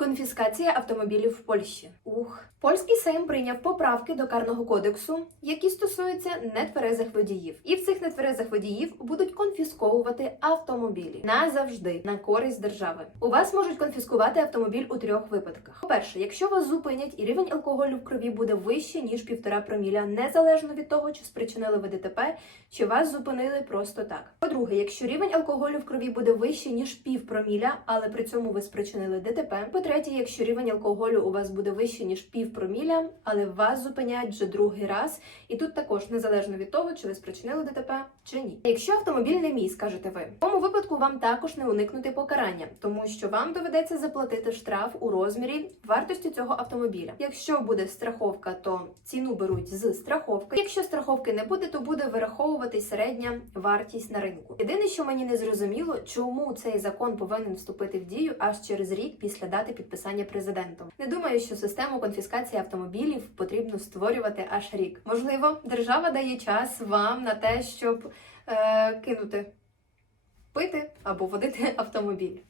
Конфіскація автомобілів в Польщі. Ух, польський Сейм прийняв поправки до карного кодексу, які стосуються нетверезих водіїв. І в цих нетверезих водіїв будуть конфісковувати автомобілі назавжди на користь держави. У вас можуть конфіскувати автомобіль у трьох випадках. По-перше, якщо вас зупинять і рівень алкоголю в крові буде вище ніж півтора проміля, незалежно від того, чи спричинили ви ДТП, чи вас зупинили просто так. По-друге, якщо рівень алкоголю в крові буде вище ніж пів проміля, але при цьому ви спричинили ДТП. По-третє, якщо рівень алкоголю у вас буде вище ніж пів проміля, але вас зупиняють вже другий раз, і тут також незалежно від того, чи ви спричинили ДТП чи ні. Якщо автомобіль не мій, скажете ви, в тому випадку вам також не уникнути покарання, тому що вам доведеться заплатити штраф у розмірі вартості цього автомобіля. Якщо буде страховка, то ціну беруть з страховки. Якщо страховки не буде, то буде вираховувати середня вартість на ринку. Єдине, що мені не зрозуміло, чому цей закон повинен вступити в дію аж через рік після дати підписання президентом. Не думаю, що систему конфіскації автомобілів потрібно створювати аж рік. Можливо, держава дає час вам на те, щоб е, кинути пити або водити автомобіль.